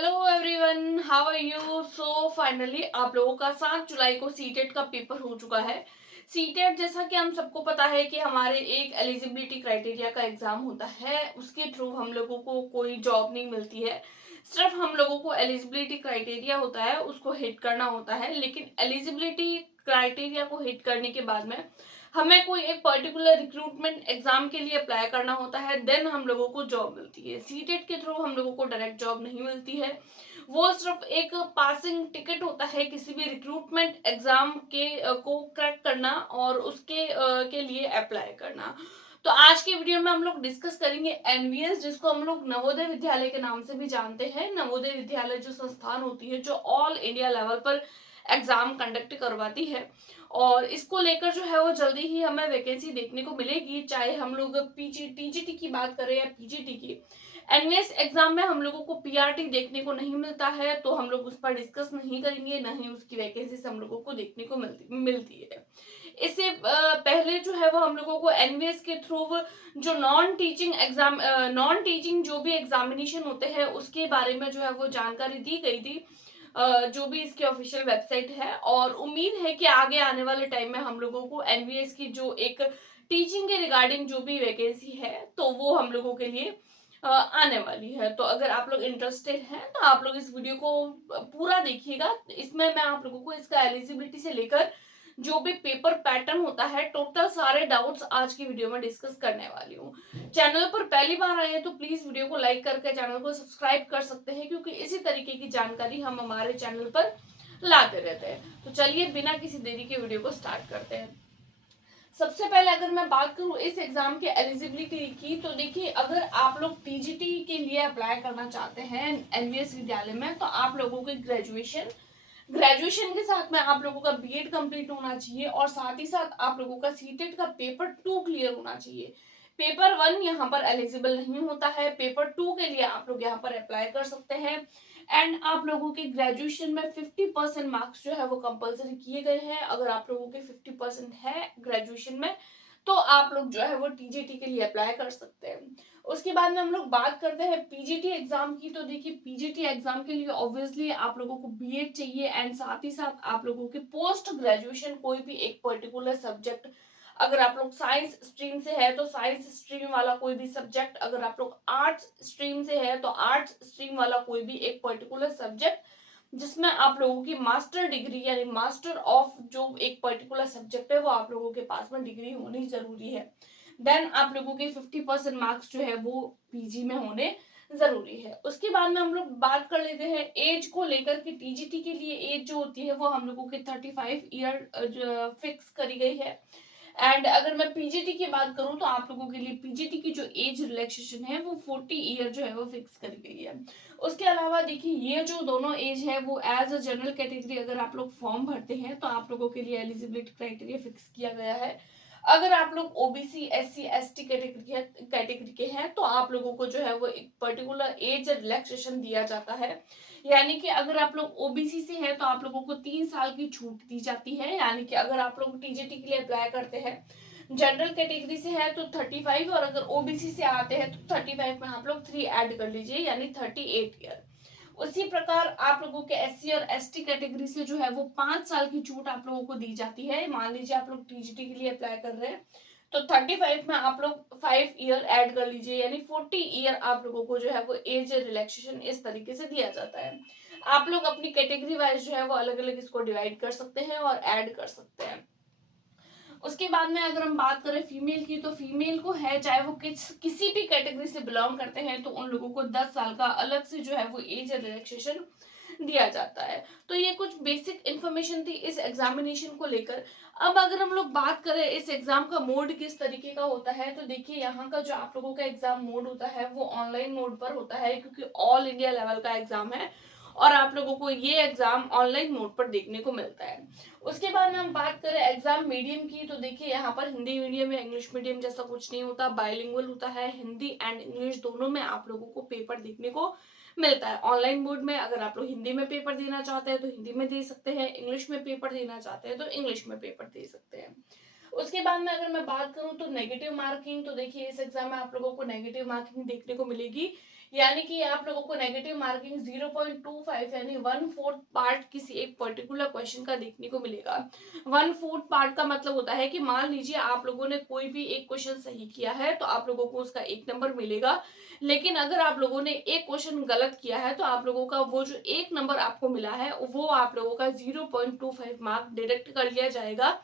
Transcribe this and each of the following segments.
Hello everyone, how are you. So finally आप लोगों का 7 जुलाई को सीटेट का पेपर हो चुका है। सीटेट जैसा कि हम सबको पता है कि हमारे एक एलिजिबिलिटी क्राइटेरिया का एग्जाम होता है, उसके थ्रू हम लोगों को कोई जॉब नहीं मिलती है। सिर्फ हम लोगों को एलिजिबिलिटी क्राइटेरिया होता है, उसको हिट करना होता है। लेकिन एलिजिबिलिटी क्राइटेरिया को हिट करने के बाद में हमें कोई एक पर्टिकुलर रिक्रूटमेंट एग्जाम के लिए अप्लाई करना होता है, देन हम लोगों को जॉब मिलती है। सीटेट के थ्रू हम लोगों को डायरेक्ट जॉब नहीं मिलती है। वो सिर्फ एक पासिंग टिकट होता है किसी भी रिक्रूटमेंट एग्जाम के को क्रैक करना और उसके के लिए अप्लाई करना। तो आज की वीडियो में हम लोग डिस्कस करेंगे एनवीएस, जिसको हम लोग नवोदय विद्यालय के नाम से भी जानते हैं। नवोदय विद्यालय जो संस्थान होती है जो ऑल इंडिया लेवल पर एग्जाम कंडक्ट करवाती है, और इसको लेकर जो है वो जल्दी ही हमें वैकेंसी देखने को मिलेगी। चाहे हम लोग पीजी टीजीटी की बात करें या पीजीटी की, एनवीएस एग्जाम में हम लोगों को पीआरटी देखने को नहीं मिलता है, तो हम लोग उस पर डिस्कस नहीं करेंगे, न ही उसकी वैकेंसी हम लोगों को देखने को मिलती है। इससे पहले जो है वो हम लोगों को एनवीएस के थ्रू जो नॉन टीचिंग जो भी एग्जामिनेशन होते हैं उसके बारे में जो है वो जानकारी दी गई थी, जो भी इसकी ऑफिशियल वेबसाइट है। और उम्मीद है कि आगे आने वाले टाइम में हम लोगों को एनवीएस की जो एक टीचिंग के रिगार्डिंग जो भी वैकेंसी है तो वो हम लोगों के लिए आने वाली है। तो अगर आप लोग इंटरेस्टेड हैं तो आप लोग इस वीडियो को पूरा देखिएगा। इसमें मैं आप लोगों को इसका एलिजिबिलिटी से लेकर जो भी पेपर पैटर्न होता है, टोटल सारे डाउट्स आज की वीडियो में डिस्कस करने वाली हूँ। चैनल पर पहली बार आए हैं तो प्लीज वीडियो को लाइक करके चैनल को सब्सक्राइब कर सकते हैं, क्योंकि इसी तरीके की जानकारी हम हमारे चैनल पर लाते रहते हैं। तो चलिए बिना किसी देरी के वीडियो को स्टार्ट करते हैं। सबसे पहले अगर मैं बात करूं इस एग्जाम के एलिजिबिलिटी की, तो देखिए अगर आप लोग टीजीटी के लिए अप्लाई करना चाहते हैं एनवीएस विद्यालय में, तो आप लोगों के ग्रेजुएशन के साथ में आप लोगों का बीएड कंप्लीट होना चाहिए, और साथ ही साथ आप लोगों का सीटेट का पेपर 2 क्लियर होना चाहिए। पेपर 1 यहाँ पर एलिजिबल नहीं होता है, पेपर 2 के लिए आप लोग यहाँ पर अप्लाई कर सकते हैं। एंड आप लोगों के ग्रेजुएशन में 50% मार्क्स जो है वो कंपलसरी किए गए हैं। अगर आप लोगों के 50% है ग्रेजुएशन में, तो आप लोग जो है वो टीजीटी के लिए अप्लाई कर सकते हैं। उसके बाद में हम लोग बात करते हैं पीजीटी एग्जाम की। तो देखिए पीजीटी एग्जाम के लिए ऑब्वियसली आप लोगों को बीएड चाहिए, एंड साथ ही साथ आप लोगों के पोस्ट ग्रेजुएशन कोई भी एक पर्टिकुलर सब्जेक्ट, अगर आप लोग साइंस स्ट्रीम से है तो साइंस स्ट्रीम वाला कोई भी सब्जेक्ट, अगर आप लोग आर्ट्स स्ट्रीम से है तो आर्ट्स स्ट्रीम वाला कोई भी एक पर्टिकुलर सब्जेक्ट जिसमें आप लोगों की मास्टर डिग्री यानी मास्टर ऑफ जो एक पर्टिकुलर सब्जेक्ट है वो आप लोगों के पास में डिग्री होनी जरूरी है। देन आप लोगों के 50% मार्क्स जो है वो पीजी में होने जरूरी है। उसके बाद में हम लोग बात कर लेते हैं एज को लेकर कि टीजीटी के लिए एज जो होती है वो हम लोगों के 35 ईयर फिक्स करी गई है। एंड अगर मैं पीजीटी की बात करूं तो आप लोगों के लिए पीजीटी की जो एज रिलैक्सेशन है वो 40 ईयर जो है वो फिक्स करी गई है। उसके अलावा देखिए ये जो दोनों एज है वो एज अ जनरल कैटेगरी अगर आप लोग फॉर्म भरते हैं तो आप लोगों के लिए एलिजिबिलिटी क्राइटेरिया फिक्स किया गया है। अगर आप लोग ओबीसी एससी एसटी कैटेगरी के हैं तो आप लोगों को जो है वो एक पर्टिकुलर एज रिलैक्सेशन दिया जाता है। यानी कि अगर आप लोग ओबीसी से हैं तो आप लोगों को 3 साल की छूट दी जाती है। यानी कि अगर आप लोग टीजीटी के लिए अप्लाई करते हैं, जनरल कैटेगरी से है तो 35, और अगर ओबीसी से आते हैं तो 35 में आप लोग 3 ऐड कर लीजिए यानी 38 ईयर। उसी प्रकार आप लोगों के एससी और एसटी कैटेगरी से जो है वो 5 साल की छूट आप लोगों को दी जाती है। मान लीजिए आप लोग टीजीटी के लिए अप्लाई कर रहे हैं तो 35 में आप लोग 5 ईयर ऐड कर लीजिए यानी 40 ईयर आप लोगों को जो है वो एज रिलैक्सेशन इस तरीके से दिया जाता है। आप लोग अपनी कैटेगरी वाइज जो है वो अलग अलग इसको डिवाइड कर सकते हैं और ऐड कर सकते हैं। उसके बाद में अगर हम बात करें फीमेल की, तो फीमेल को है चाहे वो किसी भी कैटेगरी से बिलोंग करते हैं तो उन लोगों को 10 साल का अलग से जो है वो एज रिलैक्सेशन दिया जाता है। तो ये कुछ बेसिक इंफॉर्मेशन थी इस एग्जामिनेशन को लेकर। अब अगर हम लोग बात करें इस एग्जाम का मोड किस तरीके का होता है, तो देखिए यहाँ का जो आप लोगों का एग्जाम मोड होता है वो ऑनलाइन मोड पर होता है, क्योंकि ऑल इंडिया लेवल का एग्जाम है और आप लोगों को ये एग्जाम ऑनलाइन मोड पर देखने को मिलता है। उसके बाद में हम बात करें एग्जाम मीडियम की, तो देखिए यहाँ पर हिंदी मीडियम या इंग्लिश मीडियम जैसा कुछ नहीं होता, बाइलिंगुअल होता है। हिंदी एंड इंग्लिश दोनों में आप लोगों को पेपर देखने को मिलता है। ऑनलाइन मोड में अगर आप लोग हिंदी में पेपर देना चाहते हैं तो हिंदी में दे सकते हैं, इंग्लिश में पेपर देना चाहते हैं तो इंग्लिश में पेपर दे सकते हैं। उसके बाद में अगर मैं बात करूं तो नेगेटिव मार्किंग, तो देखिए इस एग्जाम में आप लोगों को नेगेटिव मार्किंग देखने को मिलेगी। यानी कि आप लोगों को नेगेटिव मार्किंग 0.25 यानी 1/4 पार्ट किसी एक पर्टिकुलर क्वेश्चन का देखने को मिलेगा। 1/4 पार्ट का मतलब होता है कि मान लीजिए आप लोगों ने कोई भी एक क्वेश्चन सही किया है तो आप लोगों को उसका 1 नंबर मिलेगा, लेकिन अगर आप लोगों ने एक क्वेश्चन गलत किया है तो आप लोगों का वो जो 1 नंबर आपको मिला है वो आप लोगों का 0.25 मार्क डिडक्ट कर लिया जाएगा।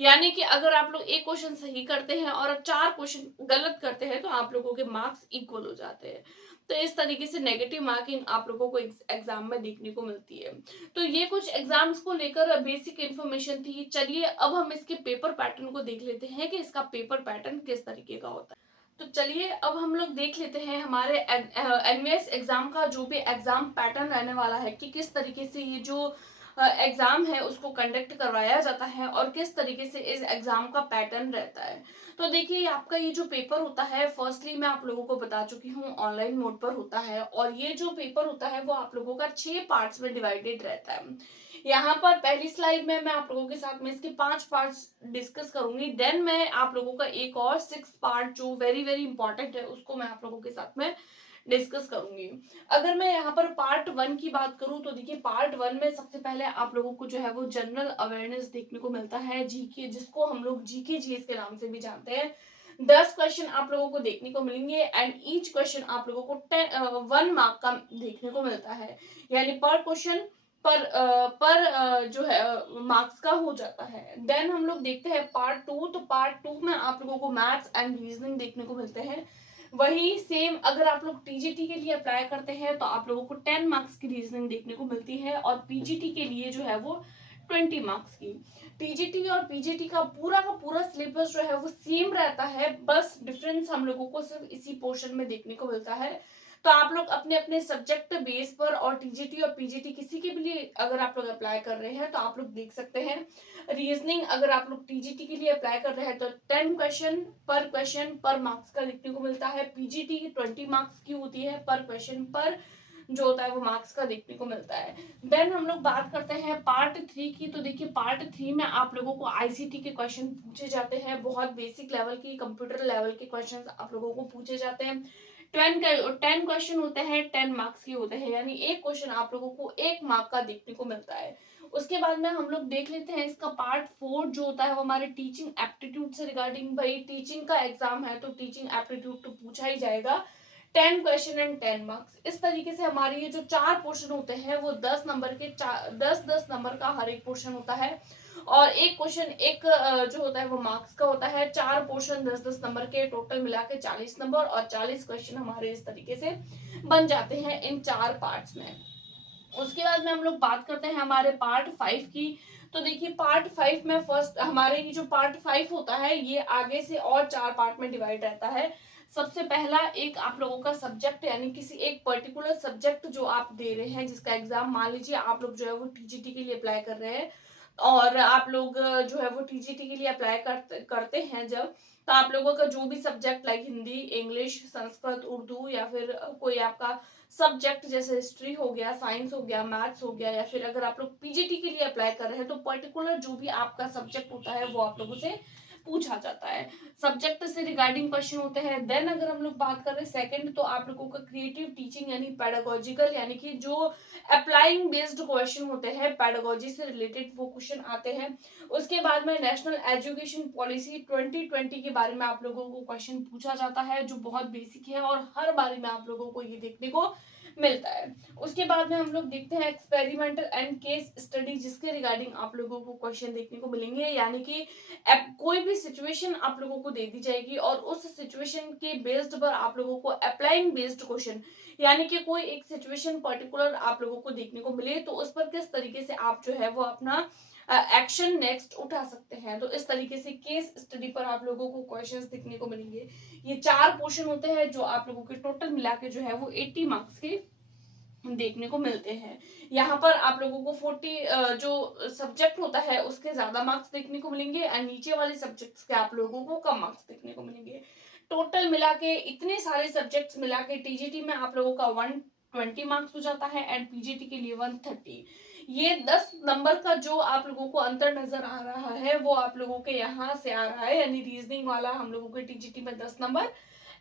यानी कि अगर आप लोग एक क्वेश्चन सही करते हैं और 4 क्वेश्चन गलत करते हैं तो आप लोगों के मार्क्स इक्वल हो जाते हैं। तो इस तरीके से नेगेटिव मार्किंग आप लोगों को एग्जाम में देखने को मिलती है। तो ये कुछ एग्जाम्स को लेकर बेसिक इन्फॉर्मेशन थी। चलिए अब हम इसके पेपर पैटर्न को देख लेते हैं कि इसका पेपर पैटर्न किस तरीके का होता है। तो चलिए अब हम लोग देख लेते हैं हमारे एनवीएस एग्जाम का जो भी एग्जाम पैटर्न रहने वाला है कि किस तरीके से ये जो एग्जाम है उसको कंडक्ट करवाया जाता है और किस तरीके से इस एग्जाम का पैटर्न रहता है। तो देखिए आपका ये जो पेपर होता है, फर्स्टली मैं आप लोगों को बता चुकी हूँ ऑनलाइन मोड पर होता है और ये जो पेपर होता है वो आप लोगों का 6 पार्ट्स में डिवाइडेड रहता है। यहाँ पर पहली स्लाइड में मैं आप लोगों के साथ में इसके 5 पार्ट्स डिस्कस करूंगी, देन मैं आप लोगों का एक और 6 पार्ट जो वेरी वेरी इंपॉर्टेंट है उसको मैं आप लोगों के साथ में डिस्कस करूंगी। अगर मैं यहाँ पर पार्ट 1 की बात करूं तो देखिए पार्ट 1 में सबसे पहले आप लोगों को जो है वो जनरल अवेयरनेस देखने को मिलता है, जीके, जिसको हम लोग जीके जीएस के नाम से भी जानते हैं। 10 क्वेश्चन आप लोगों को देखने को मिलेंगे एंड ईच क्वेश्चन आप लोगों को 1 मार्क का देखने को मिलता है, यानी पर क्वेश्चन पर जो है मार्क्स का हो जाता है। देन हम लोग देखते हैं पार्ट 2। तो पार्ट 2 में आप लोगों को मैथ्स एंड रीजनिंग देखने को मिलते हैं। वही सेम अगर आप लोग टीजीटी के लिए अप्लाई करते हैं तो आप लोगों को 10 मार्क्स की रीजनिंग देखने को मिलती है और पीजीटी के लिए जो है वो 20 मार्क्स की। टीजीटी और पीजीटी का पूरा सिलेबस जो है वो सेम रहता है, बस डिफरेंस हम लोगों को सिर्फ इसी पोर्शन में देखने को मिलता है। तो आप लोग अपने अपने सब्जेक्ट बेस पर और टीजीटी और पीजीटी किसी के भी लिए अगर आप लोग अप्लाई कर रहे हैं तो आप लोग देख सकते हैं। रीजनिंग अगर आप लोग टीजीटी के लिए अप्लाई कर रहे हैं तो 10 क्वेश्चन पर मार्क्स का देखने को मिलता है। पीजीटी 20 मार्क्स की होती है पर क्वेश्चन पर जो होता है वो मार्क्स का देखने को मिलता है। देन हम लोग बात करते हैं पार्ट 3 की। तो देखिए पार्ट 3 में आप लोगों को आईसीटी के क्वेश्चन पूछे जाते हैं, बहुत बेसिक लेवल की कंप्यूटर लेवल के क्वेश्चन आप लोगों को पूछे जाते हैं। 10 क्वेश्चन होते हैं, 10 मार्क्स के होते हैं, यानी एक क्वेश्चन आप लोगों को 1 मार्क का देखने को मिलता है। उसके बाद में हम लोग देख लेते हैं इसका पार्ट 4 जो होता है वो हमारे टीचिंग एप्टीट्यूड से रिगार्डिंग। भाई टीचिंग का एग्जाम है तो टीचिंग एप्टीट्यूड तो पूछा ही जाएगा। 10 क्वेश्चन एंड 10 मार्क्स, इस तरीके से हमारे ये जो 4 पोर्शन होते हैं वो 10 नंबर के 10 नंबर का हर एक पोर्शन होता है और एक क्वेश्चन एक जो होता है वो मार्क्स का होता है। 4 पोर्शन 10 नंबर के, टोटल मिला के 40 नंबर और 40 क्वेश्चन हमारे इस तरीके से बन जाते हैं इन 4 पार्ट्स में। उसके बाद में हम लोग बात करते हैं हमारे पार्ट 5 की। तो देखिए पार्ट 5 में फर्स्ट हमारे ये जो पार्ट 5 होता है ये आगे से और 4 पार्ट में डिवाइड रहता है। सबसे पहला एक आप लोगों का सब्जेक्ट, यानी किसी एक पर्टिकुलर सब्जेक्ट जो आप दे रहे हैं जिसका एग्जाम, मान लीजिए आप लोग जो है वो टीजीटी के लिए अप्लाई कर रहे हैं और आप लोग जो है वो टीजीटी के लिए अप्लाई करते हैं जब, तो आप लोगों का जो भी subject like Hindi, English, Sanskrit, Urdu या फिर कोई आपका सब्जेक्ट जैसे हिस्ट्री हो गया, साइंस हो गया, मैथ्स हो गया, या फिर अगर आप लोग पीजीटी के लिए अप्लाई कर रहे हैं तो पर्टिकुलर जो भी आपका सब्जेक्ट होता है वो आप लोगों से पूछा जाता है। सब्जेक्ट से रिगार्डिंग क्वेश्चन होते हैं। देन अगर हम लोग बात करें सेकंड, तो आप लोगों का क्रिएटिव टीचिंग यानी पेडागोजिकल, यानी कि जो अप्लाइंग बेस्ड क्वेश्चन होते हैं, पेडागोजी से रिलेटेड वो क्वेश्चन आते हैं। उसके बाद में नेशनल एजुकेशन पॉलिसी 2020 के बारे में आप लोगों को क्वेश्चन पूछा जाता है जो बहुत बेसिक है और हर बारी में आप लोगों को ये देखने को मिलता है। उसके बाद में हम लोग देखते हैं एक्सपेरिमेंटल एंड केस स्टडी, जिसके रिगार्डिंग आप लोगों को क्वेश्चन देखने को मिलेंगे, यानी कि कोई भी सिचुएशन आप लोगों को दे दी जाएगी और उस सिचुएशन के बेस्ड पर आप लोगों को अप्लाइंग बेस्ड क्वेश्चन, यानी कि कोई एक सिचुएशन पर्टिकुलर आप लोगों को देखने को मिले तो उस पर किस तरीके से आप जो है वो अपना एक्शन नेक्स्ट उठा सकते हैं। तो इस तरीके से केस स्टडी पर आप लोगों को क्वेश्चंस देखने को मिलेंगे। ये 4 पोर्शन होते हैं जो आप लोगों के टोटल मिला के जो है वो 80 मार्क्स के देखने को मिलते हैं। यहाँ पर आप लोगों को 40 जो सब्जेक्ट होता है उसके ज्यादा मार्क्स देखने को मिलेंगे और नीचे वाले सब्जेक्ट्स के आप लोगों को कम मार्क्स देखने को मिलेंगे। टोटल मिला के इतने सारे सब्जेक्ट्स मिला के टीजीटी में आप लोगों का 120 मार्क्स हो जाता है एंड पीजीटी के लिए 130। ये 10 नंबर का जो आप लोगों को अंतर नजर आ रहा है वो आप लोगों के यहाँ से आ रहा है, यानी रीजनिंग वाला हम लोगों के टीजीटी में 10 नंबर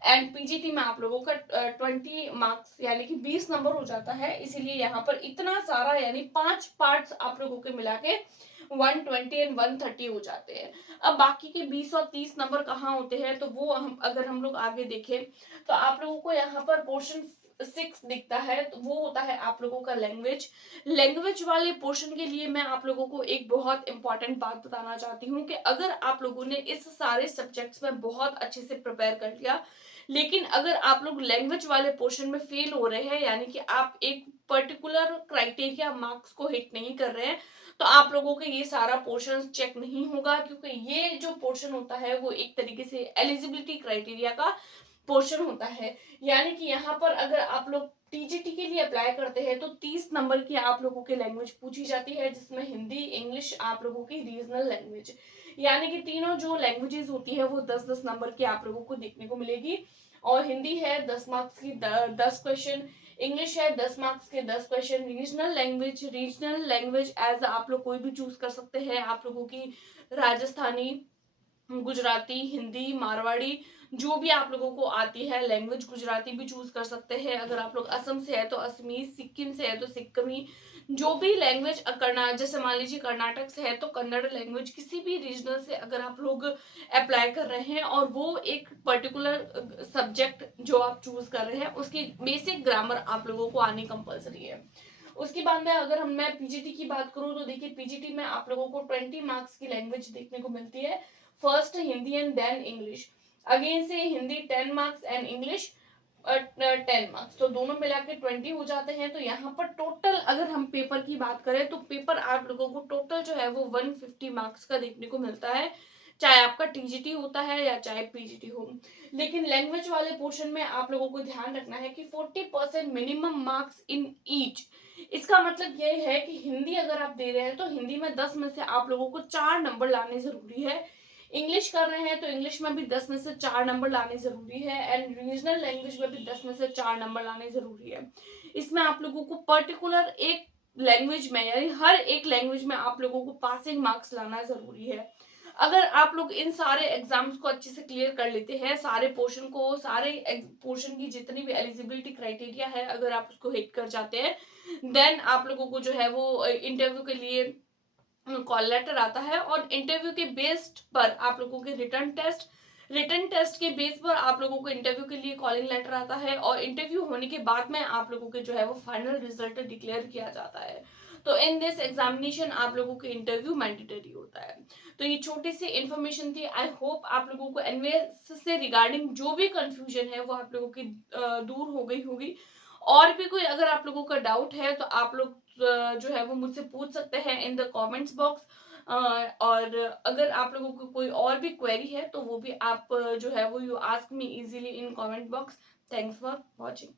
एंड पीजीटी में आप लोगों का 20 मार्क्स यानी कि 20 नंबर हो जाता है, इसीलिए यहाँ पर इतना सारा यानी 5 पार्ट्स आप लोगों के मिला के 120 एंड 130 हो जाते हैं। अब बाकी के 20 और 30 नंबर कहाँ होते हैं, तो वो अगर हम लोग आगे देखें तो आप लोगों को यहाँ पर पोर्शन 6 दिखता है, तो वो होता है आप लोगों का लैंग्वेज। लैंग्वेज वाले पोर्शन के लिए मैं आप लोगों को एक बहुत इंपॉर्टेंट बात बताना चाहती हूँ कि अगर आप लोगों ने इस सारे सब्जेक्ट्स में बहुत अच्छे से प्रिपेयर कर लिया, लेकिन अगर आप लोग लैंग्वेज वाले पोर्शन में फेल हो रहे हैं, यानी कि आप एक पर्टिकुलर क्राइटेरिया मार्क्स को हिट नहीं कर रहे हैं, तो आप लोगों के ये सारा पोर्शन चेक नहीं होगा, क्योंकि ये जो पोर्शन होता है वो एक तरीके से एलिजिबिलिटी क्राइटेरिया का पोर्शन होता है। यानी कि यहाँ पर अगर आप लोग टीजीटी के लिए अप्लाई करते हैं तो 30 नंबर की आप लोगों की लैंग्वेज पूछी जाती है, जिसमें हिंदी, इंग्लिश आप लोगों की रीजनल लैंग्वेज, यानी कि तीनों जो लैंग्वेजेस होती है वो 10-10 नंबर की आप लोगों को देखने को मिलेगी। और हिंदी है 10 मार्क्स की 10 क्वेश्चन, इंग्लिश है 10 मार्क्स के 10 क्वेश्चन, रीजनल लैंग्वेज एज आप लोग कोई भी चूज कर सकते हैं, आप लोगों की राजस्थानी, गुजराती, हिंदी, मारवाड़ी, जो भी आप लोगों को आती है लैंग्वेज, गुजराती भी चूज कर सकते हैं। अगर आप लोग असम से है तो असमी, सिक्किम से है तो सिक्किमी, जो भी लैंग्वेज जैसे मान लीजिए कर्नाटक से है तो कन्नड़ लैंग्वेज, किसी भी रीजनल से अगर आप लोग अप्लाई कर रहे हैं और वो एक पर्टिकुलर सब्जेक्ट जो आप चूज कर रहे हैं उसकी बेसिक ग्रामर आप लोगों को आनी कंपलसरी है। उसके बाद में अगर मैं पीजीटी की बात करूं तो देखिए पीजीटी में आप लोगों को 20 मार्क्स की लैंग्वेज देखने को मिलती है, first Hindi and then English. Again से Hindi 10 marks and English 10 marks, तो दोनों मिला के 20 हो जाते हैं। तो यहाँ पर टोटल अगर हम पेपर की बात करें तो पेपर आप लोगों को टोटल जो है वो 150 मार्क्स का देखने को मिलता है, चाहे आपका टीजीटी होता है या चाहे पीजीटी हो। लेकिन लैंग्वेज वाले पोर्शन में आप लोगों को ध्यान रखना है कि 40% मिनिमम मार्क्स इन ईच। इसका मतलब ये है कि हिंदी अगर आप दे रहे हैं तो हिंदी में 10 में से आप लोगों को 4 नंबर लाने जरूरी है, इंग्लिश कर रहे हैं तो इंग्लिश में भी 10 में से 4 नंबर लाने जरूरी है, एंड रीजनल लैंग्वेज में भी 10 में से 4 नंबर लाने जरूरी है। इसमें आप लोगों को पर्टिकुलर एक लैंग्वेज में यानी हर एक लैंग्वेज में आप लोगों को पासिंग मार्क्स लाना जरूरी है। अगर आप लोग इन सारे एग्जाम्स को अच्छे से क्लियर कर लेते हैं, सारे पोर्शन की जितनी भी एलिजिबिलिटी क्राइटेरिया है अगर आप उसको हिट कर जाते हैं, देन आप लोगों को जो है वो इंटरव्यू के लिए कॉल लेटर आता है, और इंटरव्यू के बेस्ड पर आप लोगों के रिटर्न टेस्ट के बेस पर आप लोगों को इंटरव्यू के लिए कॉलिंग लेटर आता है, और इंटरव्यू होने के बाद में आप लोगों के जो है वो फाइनल रिजल्ट डिक्लेयर किया जाता है। तो इन दिस एग्जामिनेशन आप लोगों के इंटरव्यू मैंडेटरी होता है। तो ये छोटी सी इंफॉर्मेशन थी, आई होप आप लोगों को एनवीएस से रिगार्डिंग जो भी कंफ्यूजन है वो आप लोगों की दूर हो गई होगी। और भी कोई अगर आप लोगों का डाउट है तो आप लोग जो है वो मुझसे पूछ सकते हैं इन द कमेंट्स बॉक्स। और अगर आप लोगों को कोई और भी क्वेरी है तो वो भी आप जो है वो you ask me easily in comment box. Thanks for watching.